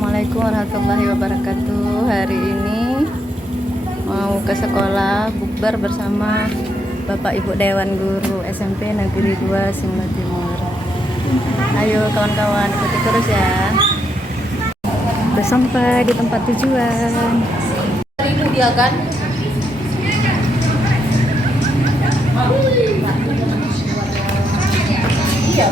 Assalamualaikum warahmatullahi wabarakatuh. Hari ini mau ke sekolah bukber bersama Bapak Ibu Dewan Guru SMP Negeri 2 Simla Timur. Ayo kawan-kawan, ikuti terus ya. Udah sampai di tempat tujuan. Ini dia kan? Iya.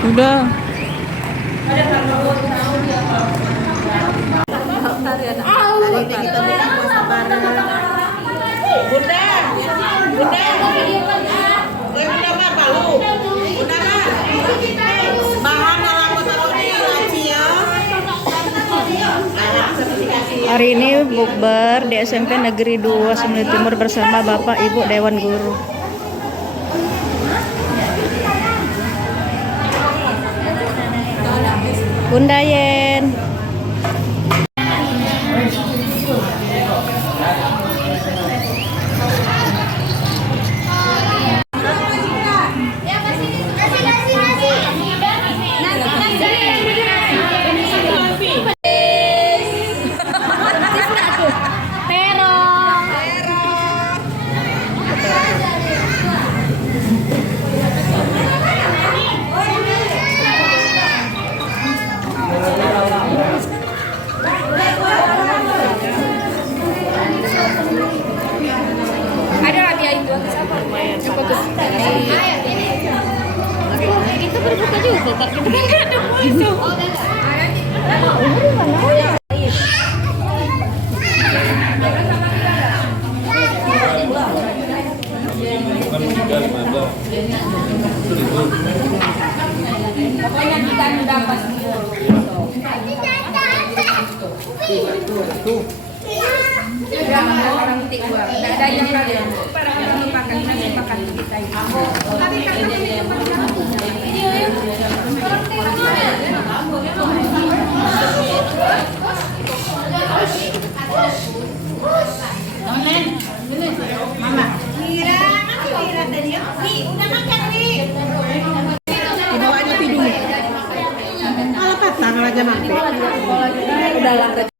Udah. Hari ini bukber di SMP Negeri 2 Simla Timur bersama Bapak Ibu Dewan Guru. Bunda Yen. Kita berbuka juga, tapi kita nggak ada musuh. Pokoknya kita mendapat jangan orang petik uang, tidak ada yang kalian para orang lupakan kita itu. Mama, Mira tadi ya? Udah makan nih. Dibawanya tidur. Malah patah raja mampir. Udah lah.